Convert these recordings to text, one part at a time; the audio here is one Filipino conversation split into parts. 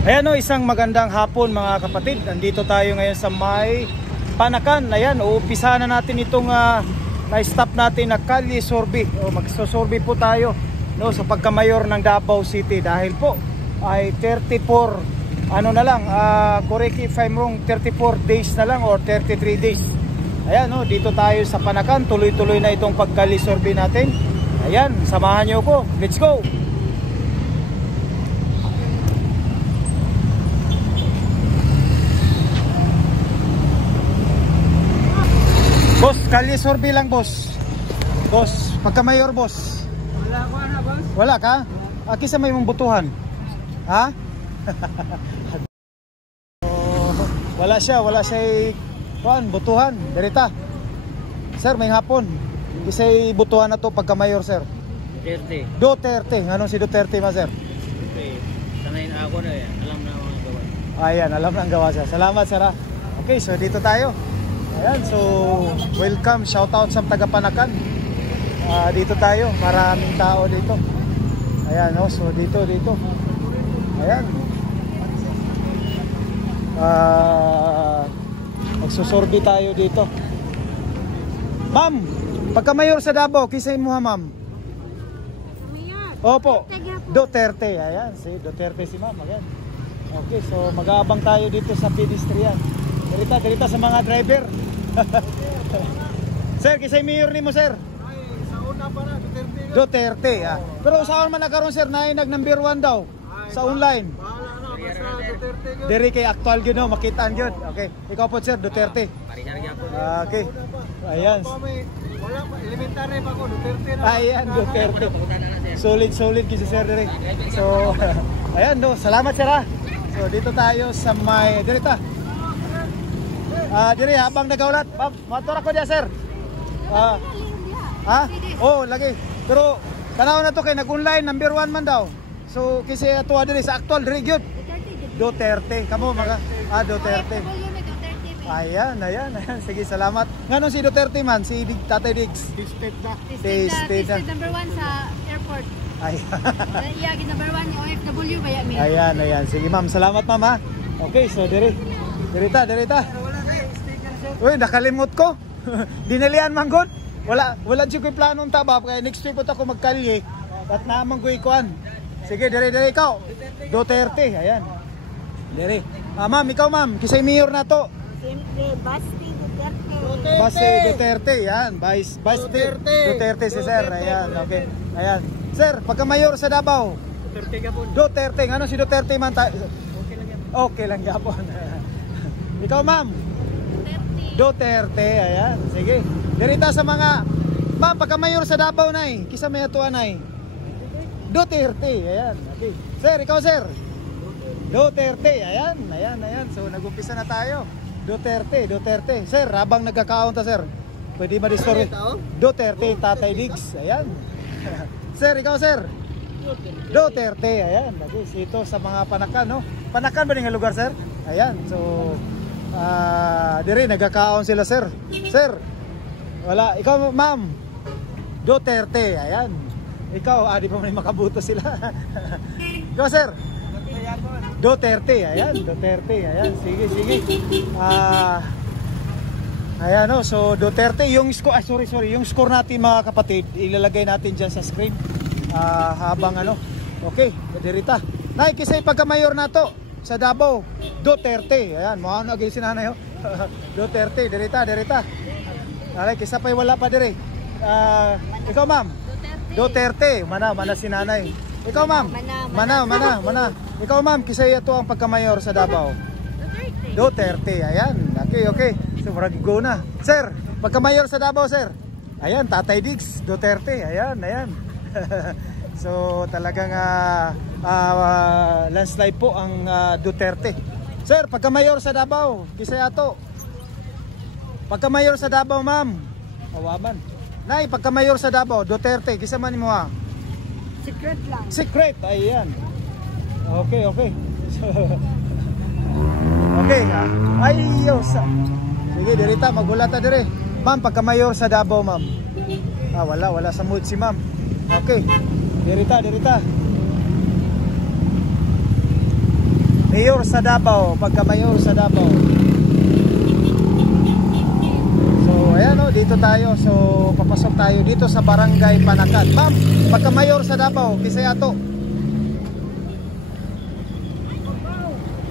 Ayan o, isang magandang hapon mga kapatid. Nandito tayo ngayon sa may Panakan. Ayan, uumpisa na natin itong na-stop natin na Calle Sorbe. Magsosorbe po tayo sa pagkamayor ng Davao City. Dahil po ay 34, ano na lang, correct if I'm wrong, 34 days na lang or 33 days. Ayan o, dito tayo sa Panakan. Tuloy-tuloy na itong pag-Calle Sorbe natin. Ayan, samahan nyo ko. Let's go! Boss, Calle Sorbe lang boss. Boss, pagka-mayor boss. Wala ko na boss. Wala ka? Aki sa may mong butuhan. Ha? Wala siya butuhan. Derita. Sir, may hapon. Kisay butuhan na to pagka-mayor sir. Duterte. Anong si Duterte ma sir? Okay. Sanayin ako na alam na mga gawa. Ayan, alam na ang gawa siya. Salamat sir. Okay, so dito tayo. Ayan, so welcome, shout out sa taga Panakan. Dito tayo, maraming tao dito. Ayan, so dito. Ayan. Magsusorbe tayo dito. Ma'am, pagka-mayor sa Davao, kisay mo ha ma'am? Opo, Duterte. Ayan, si Duterte si ma'am. Ayan. Okay, so mag-aabang tayo dito sa pedestrian. Dirita sa mga driver. Sir, kisay mayor ni mo sir? Ay, sa una pa na, Duterte. Pero saan man nagkaroon sir na nag-number 1 daw? Sa online. Bahala na, basta Duterte yun. Diri kay actual yun, makitaan yun. Okay, ikaw po sir, Duterte. Okay, ayan. Wala pa, elementary pa ko, Duterte na. Ayan, Duterte. Solid kisa sir diri. So, ayan no, salamat sir ha. So dito tayo sa may, dirita. Diri habang nagaulat, motor ako dia sir. Oh, lagi. Pero tanaw na to kay nag-online number 1 man daw. So kasi ato diri sa actual diri gyud. Duterte. Kamo mga Duterte. Ayan. Sige, salamat. Nganon si Duterte man, si Tatay Diggs. State number 1 sa airport. Ayan. Iyagi number 1 OFW ba yan? Ayan. Sige ma'am, salamat ma'am ha. Okay, so dirita. Uy, nakalimot ko. Dinalian man gud. Wala jud ko'y planong tabap kay next week ako magkalye. At naman ko'y kuan. Sige, diri ikaw. Duterte, ayan. Diri. Ma'am, ikaw ma'am, kisay mayor na to. Siyempre, Basti Duterte. Basti Duterte, yan. Duterte si sir, ayan. Okay. Ayan. Sir, pagka-mayor sa Davao. Duterte ka po. Duterte, ano si Duterte man tayo? Okay lang yapon. Ikaw ma'am. Duterte, ayan. Sige. Dirita sa mga ma'am, pagka-mayor sa Davao nay, kisa may atuan nay. Duterte, ayan. Okay. Sir, ikaw sir. Duterte, ayan. So nag-umpisa na tayo. Duterte. Sir, habang nagkakaunta sir, pwede ma-restore. Duterte, Tatay Diggs, ayan. Sir, ikaw sir. Duterte, ayan. Okay, ito sa mga Panakan, no? Panakan ba nga lugar sir? Ayan, so dire nagkakaon sila sir. Sir, wala. Ikaw ma'am, Duterte, ayan. Ikaw, di pa may makabuto sila. Ikaw sir, Duterte, ayan. Sige. Ayan no, so Duterte, yung score, sorry, yung score natin mga kapatid, ilalagay natin dyan sa screen. Habang okay, dirita. Nay, kisay pagka-mayor na to sa Davao, Duterte. Ayan, mo ano gyud sinanay ho. Duterte, dirita. Alay, kisa pay wala pa dire. Ikaw ma'am. Duterte, mana si nanay. Ikaw ma'am. Mana. Ikaw ma'am, kisay ato ang pagka-mayor sa Davao. Duterte, ayan. Okay. So murag go na. Sir, pagka-mayor sa Davao sir. Ayan, Tatay Diggs, Duterte. Ayan. So talagang landslide po ang Duterte. Sir, pagka-mayor sa Davao, kisay ato. Pagka-mayor sa Davao, ma'am. Awaman. Nay, pagka-mayor sa Davao, Duterte, kisa man mo ha? Secret lang. Secret, ayan. Okay. So, okay ha. Sige, dirita, magulata dire. Ma'am, pagka-mayor sa Davao, ma'am. Wala sa mood si ma'am. Okay. Dirita. Mayor sa Davao, pagka mayor sa Davao. So ayan o, dito tayo. So papasok tayo dito sa Barangay Panakan. Ma'am, pagka mayor sa Davao, Bisaya to.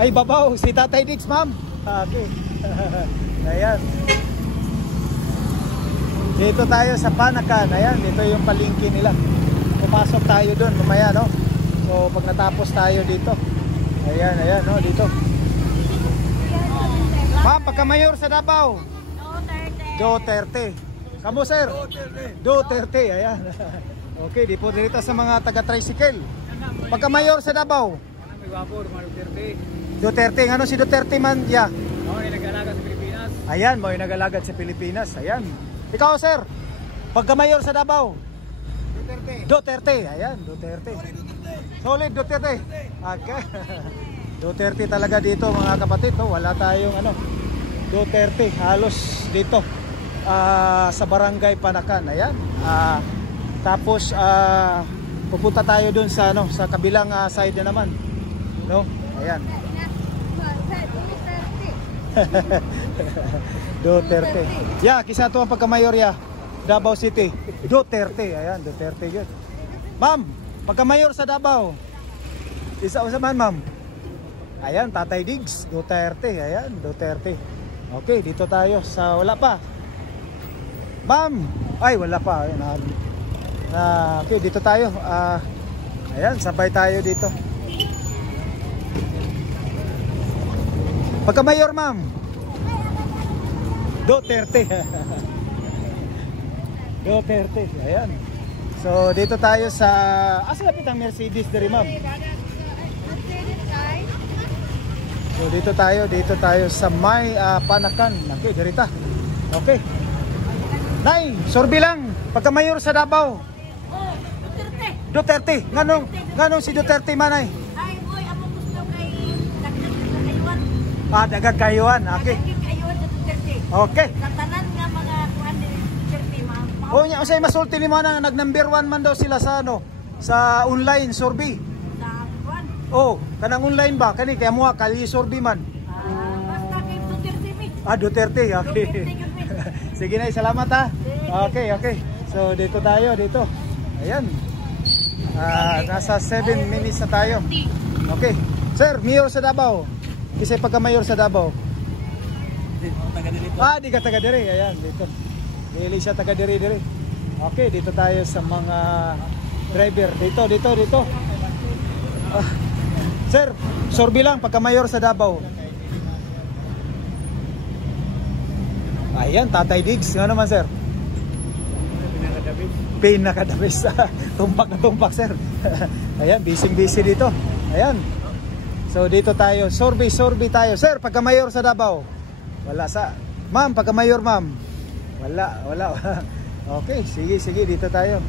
Ay, babaw, si Tatay Dix, ma'am. Okay. Ayan. Dito tayo sa Panakan. Ayan, dito yung palengke nila. Pumasok tayo doon mamaya, no? So pag natapos tayo dito. Ayan, ayan, no, dito. Ma'am, pagka mayor sa Davao. Duterte. Kamu, sir? Duterte, ayan. Okay, di po dito sa mga taga-tricycle. Pagka mayor sa Davao. Duterte, ano si Duterte man? Yeah. Nag-alaga sa Pilipinas. Ayan, mo yung nag-alagad sa Pilipinas. Ayan. Ikaw, sir? Pagka mayor sa Davao. Duterte. Ayan, Duterte. Solid Duterte. Okay. Duterte talaga dito, mga kapatid, no? Wala tayong ano. Duterte halos dito sa Barangay Panakan. Ayan. Tapos pupunta tayo dun sa ano, sa kabilang side na naman. No? Ayan. Duterte. Yeah, kisa to ang pagkamayor ya. Davao City. Duterte. Ayan, Duterte yun. Ma'am, pagkamayor sa Davao. Isa man, ma'am. Ayan, Tatay Diggs. Duterte. Ayan, Duterte. Okay, dito tayo sa wala pa. Ma'am. Ay, wala pa. Ayan, okay, dito tayo. Ayan, sabay tayo dito. Pagka-mayor, ma'am. Duterte. Duterte. Ayan. So, dito tayo sa... Asa lapit ang Mercedes dari, ma'am? So, dito tayo sa may Panakan. Okay, dirita. Okay. Nay, sorbi lang. Pagka-mayor sa Davao. Duterte. Nganong si Duterte man, ay? Dagat kayuan. Okay. Okay. Katanan nga mga kuhan ni Duterte, ma'am. O nya usay masulti ni mo na nag-number 1 man daw sila sa ano, sa online survey. Sa kuhan. Oh, kanang online ba? Kani kaya mo kali survey man. Basta kay Duterte mi. Duterte. Okay. Sige na, salamat ha. Okay, okay. So dito tayo dito. Ayan. Nasa 7 minutes na tayo. Okay. Sir, mayor sa Davao. Kasi pagka mayor sa Davao. Di ka taga diri. Ayan, dito. Dili siya taga diri. Okay, dito tayo sa mga driver. Dito. Sir, sorbi lang pagka mayor sa Davao. Ayan, Tatay Diggs. Ano naman, sir? Pinakadabis. Tumpak na tumpak, sir. Ayan, busy dito. Ayan. So dito tayo, survey tayo. Sir, pagka mayor sa Davao. Wala sa. Ma'am, pagka mayor, ma'am. Wala. Okay, sige dito tayo.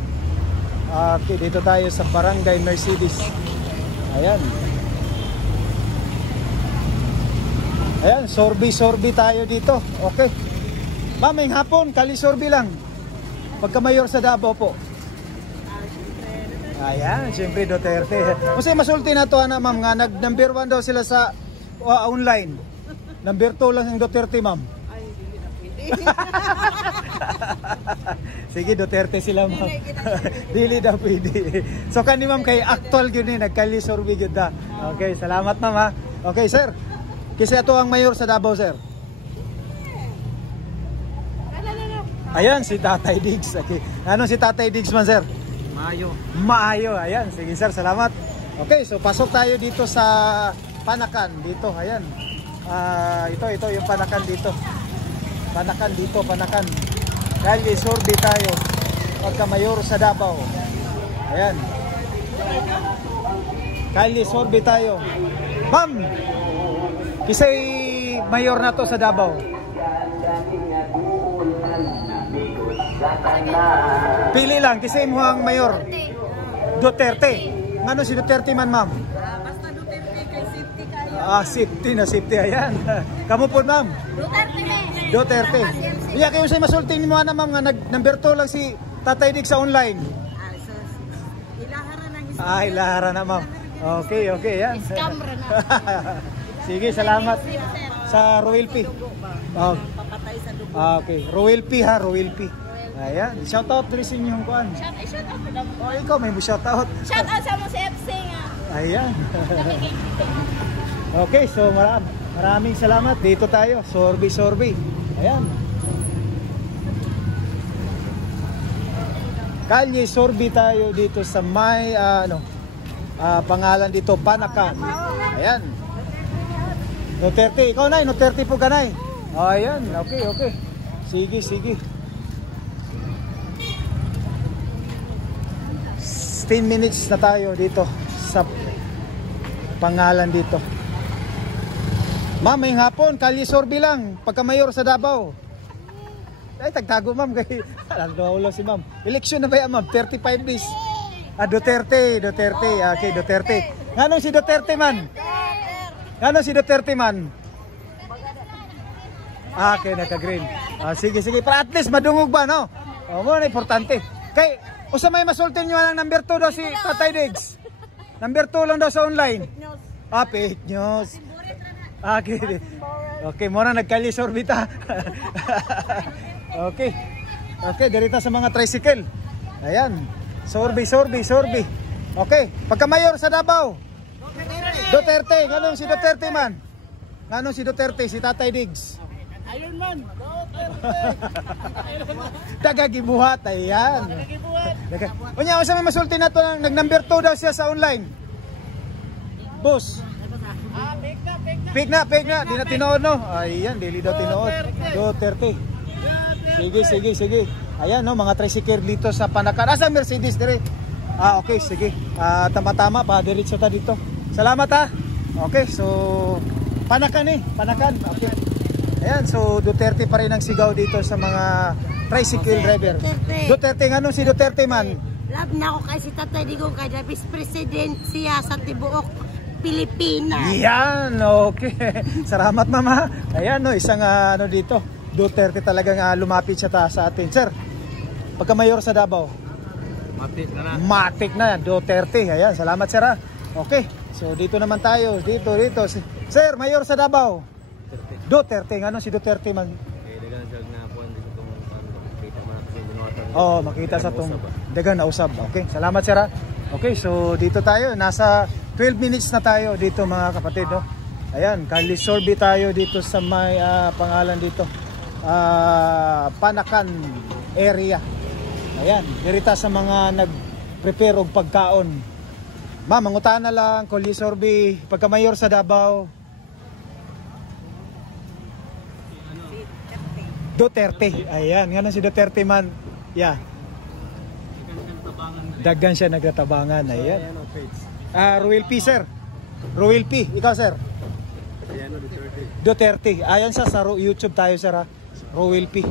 Okay, dito tayo sa Barangay Mercedes. Ayan. Ayan, survey tayo dito. Okay. Ma'am, ngayong hapon, kali survey lang. Pagka mayor sa Davao po. Ayan, siyempre Duterte. Kasi masulti na to, ma'am, nga nag-number 1 daw sila sa online. Number 2 lang yung Duterte, ma'am. Ay, hindi na pwede. Sige, Duterte sila, ma'am. Dili na pwede. So, kani ma'am, kay actual yun nagkali survey yun da. Okay, salamat ma'am ha. Okay, sir. Kasi ito ang mayor sa Davao, sir. Ayan, si Tatay Diggs. Okay. Ano si Tatay Diggs man, sir? Maayo. Ayan, sige sir, salamat. Okay, so pasok tayo dito sa Panakan. Dito, ayan. Ito yung Panakan dito. Panakan. Dahil survey tayo pagka mayor sa Davao. Ayan. Dahil survey tayo. Ma'am, kisay mayor na to sa Davao. Pili lang, kisay mo ang mayor. Duterte. Ngano si Duterte man, ma'am? Basta Duterte kay safety kayo. Safety, ayan. Kamu po, ma'am? Duterte. Iya kayo say masulting ni mo na, ma'am, nga number 2 lang si Tatay Diggs sa online. Ilahara ng isa. Ilahara na, ma'am. Okay, okay, yan. Scam rin na. Sige, salamat sa Royal P. Oh. Papatay sa dugo. Okay, Royal P ha, Royal P. Ayan, shout out din sa inyong kuan. Shout out na Oh, ikaw may shout out. Shout out sa mga si FC nga. Ayan. Okay, so maraming salamat. Dito tayo, Sorby. Ayan. Kalye Sorby tayo dito sa may pangalan dito, Panakan. Ayan. Duterte, ikaw na, Duterte po ka na. Ayan, okay. Sige. 10 minutes na tayo dito sa pangalan dito. Ma'am, may hapon, Kalye Sorby lang, pagka mayor sa Davao. Ay, tagtago ma'am, kay alam si ma'am. Election na ba yan ma'am? 35 days. Duterte. Okay, Duterte. Ngano si Duterte man? Okay, naka-green. Sige. Para at least madungog ba, no? Mo na importante. Kay, usa may masultin nyo ng number 2 daw si Tatay Diggs. Number 2 lang daw sa online. Fake news. Okay, muna nagkalye Sorby ta. Okay, dirita sa mga tricycle. Ayan. Sorby. Okay, pagka mayor sa Davao. Duterte, ganun si Duterte man. Ganun si Duterte, si Tatay Diggs. Iron Man. Dagagibuhat, ayan. Unya, usa may masulti na to, nag-number 2 daw siya sa online. Boss. Fake na. Di na tinood, no? Ayan, dili daw tinood. Duterte. Sige. Ayan, no, mga tricycle dito sa Panakan. Asa Mercedes dire? Okay, sige. Tama-tama pa diretso ta dito. Salamat ha. Okay, so Panakan. Okay. Ayan, so Duterte pa rin ang sigaw dito sa mga tricycle driver. Duterte ngano si Duterte man? Love na ako kay si Tatay Digong kay Vice President siya sa tibuok Pilipinas. Yan, okay. Salamat mama. Ayan, no, isang dito. Duterte talagang lumapit siya sa atin. Sir, pagka mayor sa Davao. Matik na. Duterte. Ayan, salamat sir ha. Okay, so dito naman tayo. Dito. Sir, mayor sa Davao. Duterte. Ano si Duterte man? Makita sa tong dagan na usab. Okay, salamat sir ha. Okay, so dito tayo. Nasa 12 minutes na tayo dito mga kapatid. No? Ayan, Kalye Sorby tayo dito sa may pangalan dito. Panakan area. Ayan, dirita sa mga nag-prepare og pagkaon. Ma'am, mangutana lang, Kalye Sorby, pagka mayor sa Davao. Duterte. Ayan, nga si Duterte man. Yeah. Daggan siya nagtatabangan. Ayan. Royal P, sir. Royal P. Ikaw, sir? Duterte. Ayan sa YouTube tayo, sir ha. Royal P.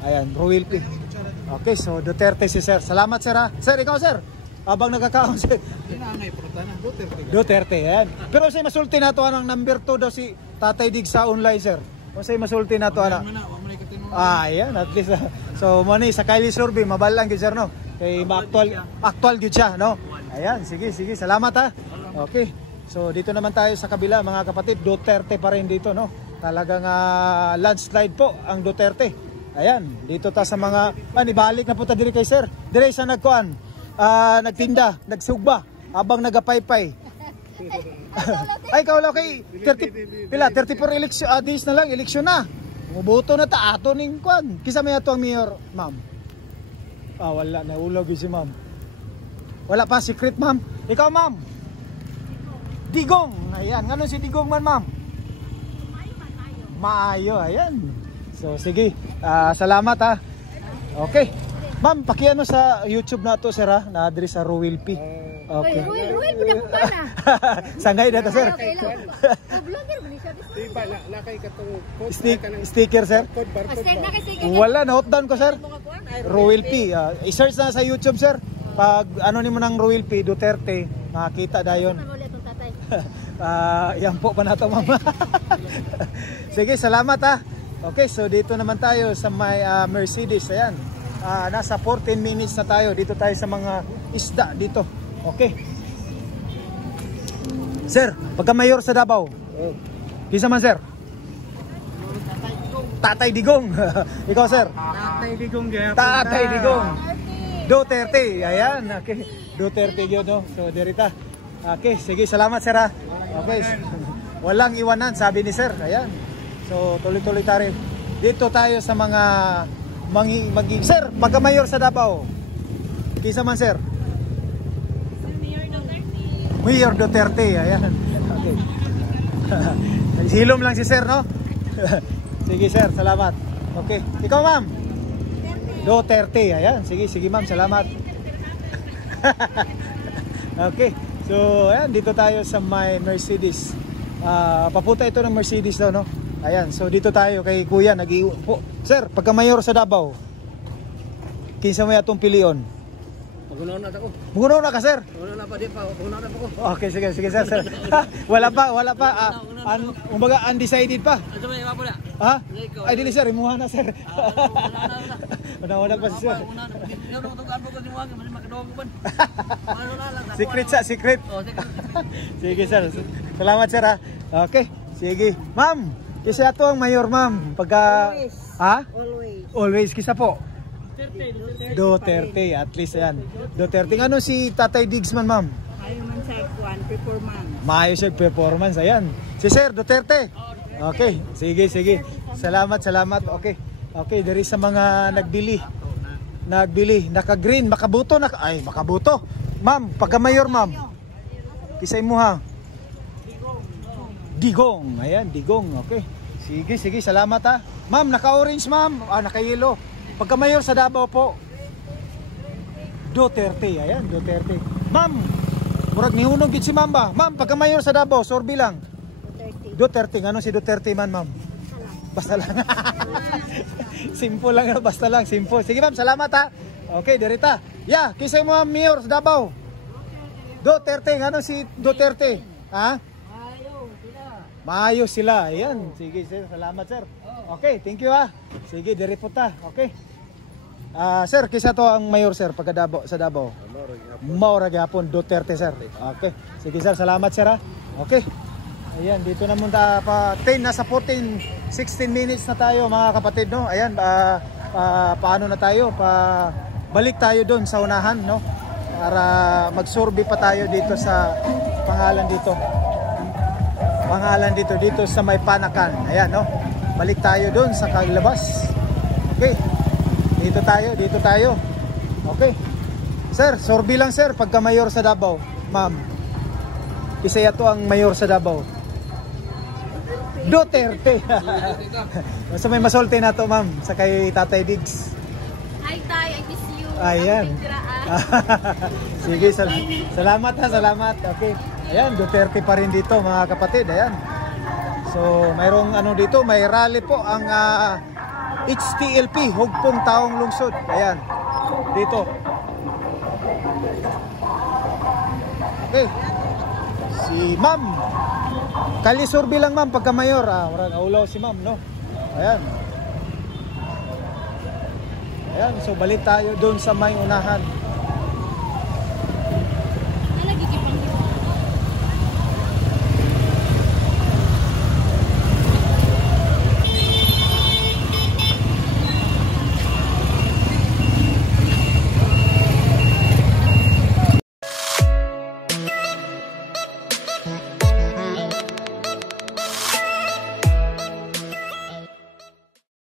Ayan, Royal P. Okay, so Duterte si sir. Salamat, sir ha. Sir, ikaw, sir? Abang nagkakaon, sir. Duterte, ayan. Pero say masulti na to anang number 2 daw si Tatay Diggs sa online, sir. O say masulti na to ana. Ayan, at least. So, money sa Kalye Sorby, mabalang gyud sir no. Kay actual gyud siya, no. Ayan, sige. Salamat ha. Okay. So, dito naman tayo sa kabila, mga kapatid. Duterte pa rin dito, no. Talagang landslide po ang Duterte. Ayan, dito ta sa mga ibalik na po ta diri kay sir. Dire sa nagkuan, nagtinda, nagsugba, habang nagapaypay. Ay, kaulaw kay 34 election days na lang, eleksyon na. Muboto na ta ato ning kuan. Kisa may ato ang mayor, ma'am. Wala na ulog si ma'am. Wala pa secret, ma'am. Ikaw, ma'am. Digong. Ayan, ngano si Digong man, ma'am? Maayo, ayan. So sige, salamat ha. Okay. Ma'am, pakiano sa YouTube na to, sir ha, na adres sa Royal P. Okay. Ruel, budak ko ba na? Sangay na to, sir. Vlogger mo ni siya. Diba, lakay ka itong code. Sticker, sir. Wala, na-hotdown ko, sir. Royal Royal P. I-search na sa YouTube, sir. Pag ano ni mo ng Royal P, Duterte, makakita dayon. Yan po pa na to, mama. Sige, salamat ha. Okay, so dito naman tayo sa may Mercedes. Ayan, nasa 14 minutes na tayo. Dito tayo sa mga isda dito. Okay. Sir, pagka mayor sa Davao, Oh. kisa man sir? Tatay Digong. Ikaw sir? Tatay Digong gaya. Tatay Digong. Duterte. Ayan, okay. Duterte yun, no? So, dirita. Okay, sige, salamat sir ha. Okay. Walang iwanan, sabi ni sir. Ayan. So, tuloy-tuloy tayo. Dito tayo sa mga Sir, pagka mayor sa Davao, kisa man sir? Mayor Duterte. Ayan. Okay. Hilom lang si sir, no? Sige sir, salamat. Okay. Ikaw ma'am? Duterte. Ayan. Sige ma'am, salamat. Okay. So, ayan, dito tayo sa may Mercedes. Papunta ito ng Mercedes daw, no? Ayan, so dito tayo kay Kuya. Sir, pagka mayor sa Davao, kinsa mo atong pilion? Pagunaw na ako. Mugunaw na ka, sir? Pagunaw na pa di pa. Pagunaw na pa ko. Okay, sige sir. Wala pa. Umbaga, undecided pa. Ano ba yung na? Ha? Ay, dili sir, imuha na sir. Una pa si sir. Secret. Sige sir. Salamat sir ha. Okay, sige. Ma'am, kasi ato ang mayor ma'am. Pagka... Always. Ha? Always. Always, kisa po? Duterte, at least ayan. Duterte, ano si Tatay Diggs man ma'am? Ayaw man sa ikuan, performance. Maayos yung performance, ayan. Si Sir Duterte. Okay, sige. Salamat. Okay, dari sa mga nagbili, naka-green, makabuto. Ma'am, pagka mayor ma'am, kisay mo ha? Digong, ayan, Digong, okay. Sige, salamat ha. Ma'am, naka-orange ma'am, naka-yellow. Pagka mayor sa Davao po, Duterte, ayan, Duterte. Ma'am, murag nihunong gid si ma'am ba? Ma'am, pagka mayor sa Davao, sorbi lang. Duterte, ano si Duterte man ma'am? Basta lang. Simple lang, basta lang, simple. Sige ma'am, salamat ha. Okay, dirita. Yeah, kisay mo ang mayor sa Davao. Duterte, ano si Duterte? Ha? Maayos sila. Ayan. Sige, sir. Salamat, sir. Okay, thank you ha. Sige, diripot ta. Okay. Sir, kisa to ang mayor, sir, pagka sa Davao. Maura gyapon Duterte, sir. Okay. Sige, sir. Salamat, sir ha. Okay. Ayan, dito na muna pa 10, nasa 14, 16 minutes na tayo mga kapatid, no? Ayan, paano na tayo? Balik tayo doon sa unahan, no? Para mag-survey pa tayo dito sa pangalan dito sa may Panakan. Ayan, no? Balik tayo doon sa kaglabas. Okay. Dito tayo. Okay. Sir, survey lang sir pagka mayor sa Davao, ma'am. Kisaya to ang mayor sa Davao. Duterte. So may masulti na to, ma'am, sa kay Tatay Diggs. Hi, Tay. I miss you. Ayan. Sige, salamat ha, salamat. Okay. Ayan, Duterte pa rin dito mga kapatid. Ayan. So, mayroong ano dito, may rally po ang HTLP, Hugpong Taong Lungsod. Ayan. Dito. Okay. Si Ma'am. Kalisurbi lang ma'am pagka mayor. Warang aulaw si ma'am, no? Ayan. Ayan, so balik tayo doon sa may unahan.